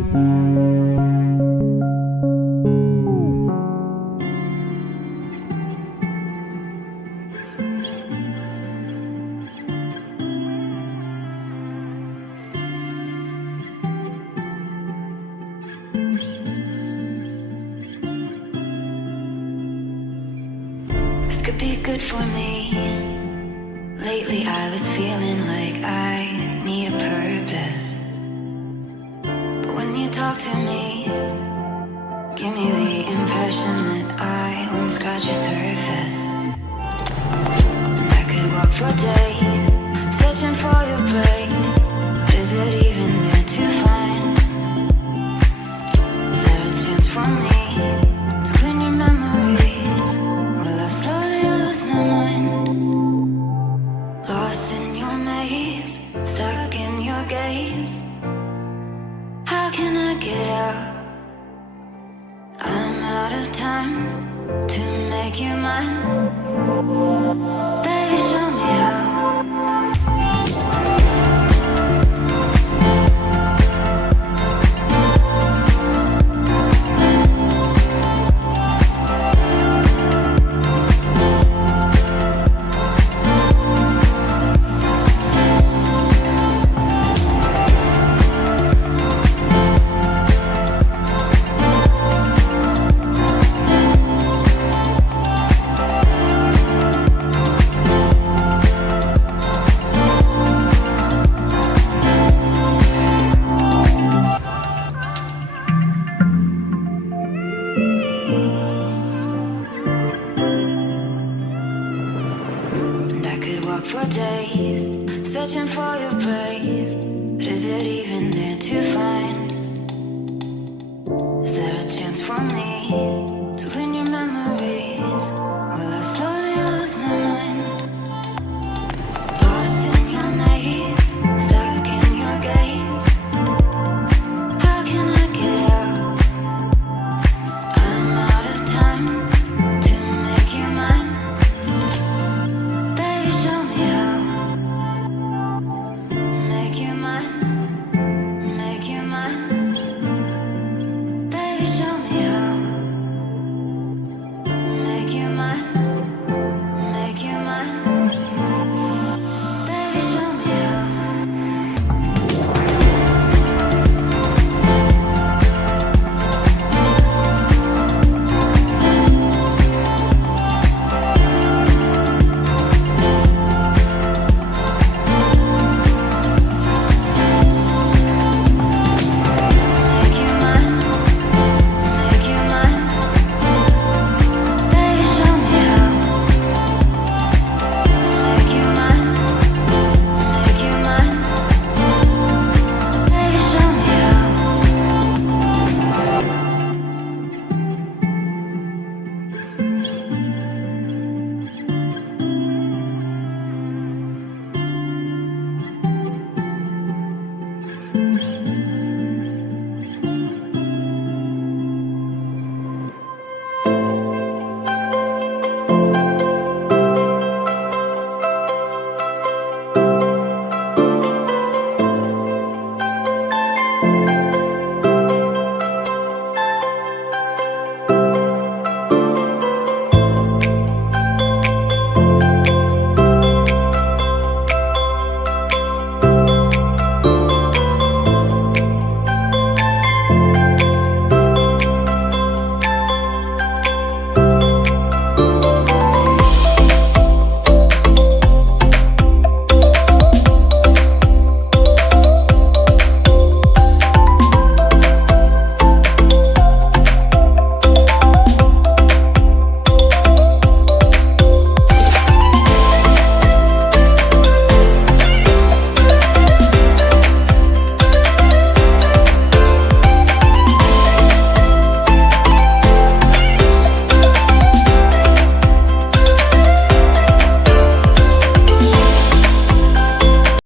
This could be good for me. Lately I was feeling like I need a purpose. But when you talk to me, give me the impression that I won't scratch your surface. And I could walk for days, searching for your praise. Is it even there to find? Is there a chance for me to win your memories? Will I slowly lose my mind? Lost in your maze, stuck in your gaze. How can I get out? I'm out of time to make you mine. Baby, show me how. For days, searching for your praise. But is it even there to find? Is there a chance for me to win your memories? Will I slowly lose my mind? Lost in your maze, stuck in your gaze. How can I get out? I'm out of time to make you mine. Baby, show me how. Make you mine, make you mine. Baby, show me how. Make you mine, make you mine. Baby, show me how.